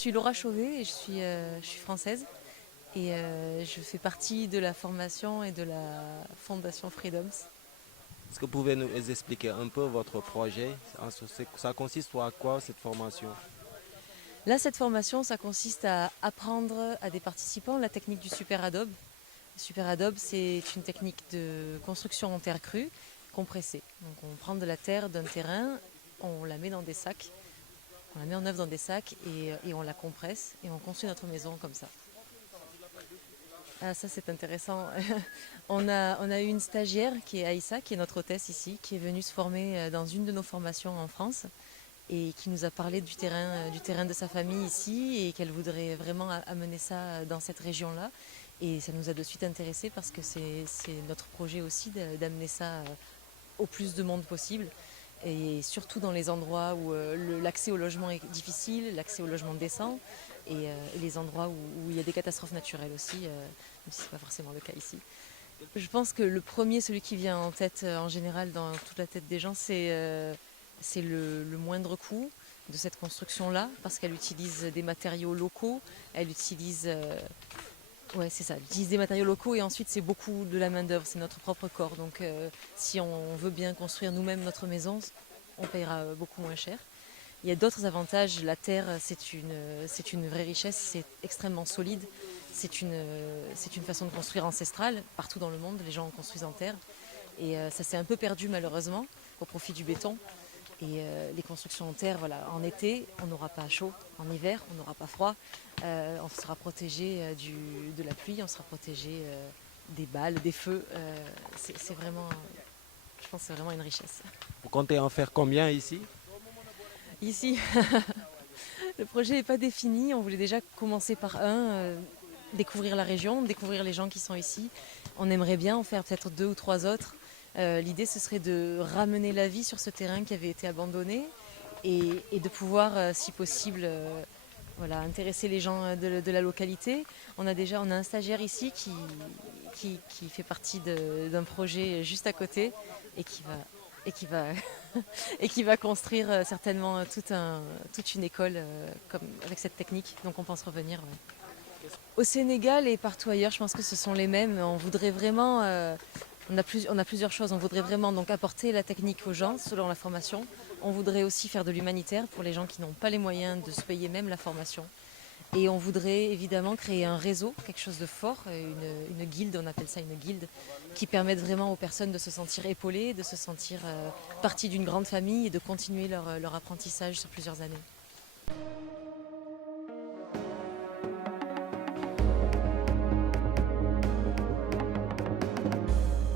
suis Laura Chauvet et je suis française et je fais partie de la formation et de la fondation Freedoms. Est-ce que vous pouvez nous expliquer un peu votre projet? Ça consiste à quoi cette formation? Là, cette formation, ça consiste à apprendre à des participants la technique du super adobe. Le super adobe, c'est une technique de construction en terre crue compressée. Donc on prend de la terre d'un terrain, on la met dans des sacs, on la met en œuvre dans des sacs et on la compresse et on construit notre maison comme ça. Ah, ça c'est intéressant. On a eu une stagiaire qui est Aïssa, qui est notre hôtesse ici, qui est venue se former dans une de nos formations en France et qui nous a parlé du terrain de sa famille ici et qu'elle voudrait vraiment amener ça dans cette région-là. Et ça nous a de suite intéressés parce que c'est notre projet aussi d'amener ça au plus de monde possible. Et surtout dans les endroits où l'accès au logement est difficile, l'accès au logement décent, et les endroits où il y a des catastrophes naturelles aussi, même si ce n'est pas forcément le cas ici. Je pense que le premier, celui qui vient en tête en général dans toute la tête des gens, c'est le moindre coût de cette construction-là, parce qu'elle utilise des matériaux locaux, elle utilise ouais, c'est ça. Utiliser des matériaux locaux et ensuite c'est beaucoup de la main-d'œuvre, c'est notre propre corps. Donc si on veut bien construire nous-mêmes notre maison, on payera beaucoup moins cher. Il y a d'autres avantages. La terre, c'est une vraie richesse, c'est extrêmement solide. C'est une façon de construire ancestrale. Partout dans le monde, les gens construisent en terre. Et ça s'est un peu perdu malheureusement au profit du béton. Et les constructions en terre, voilà, en été, on n'aura pas chaud. En hiver, on n'aura pas froid. On sera protégé de la pluie, on sera protégé des balles, des feux. C'est vraiment, je pense que c'est vraiment une richesse. Vous comptez en faire combien ici? Ici, le projet n'est pas défini. On voulait déjà commencer par découvrir la région, découvrir les gens qui sont ici. On aimerait bien en faire peut-être deux ou trois autres. L'idée, ce serait de ramener la vie sur ce terrain qui avait été abandonné et de pouvoir, si possible, voilà, intéresser les gens de la localité. On a un stagiaire ici qui fait partie d'un projet juste à côté et et qui va, et qui va construire certainement toute une école avec cette technique. Donc on pense revenir. Ouais. Au Sénégal et partout ailleurs, je pense que ce sont les mêmes. On voudrait vraiment, on a plusieurs choses. On voudrait vraiment donc apporter la technique aux gens selon la formation. On voudrait aussi faire de l'humanitaire pour les gens qui n'ont pas les moyens de se payer même la formation. Et on voudrait évidemment créer un réseau, quelque chose de fort, une guilde, on appelle ça une guilde, qui permette vraiment aux personnes de se sentir épaulées, de se sentir partie d'une grande famille et de continuer leur apprentissage sur plusieurs années.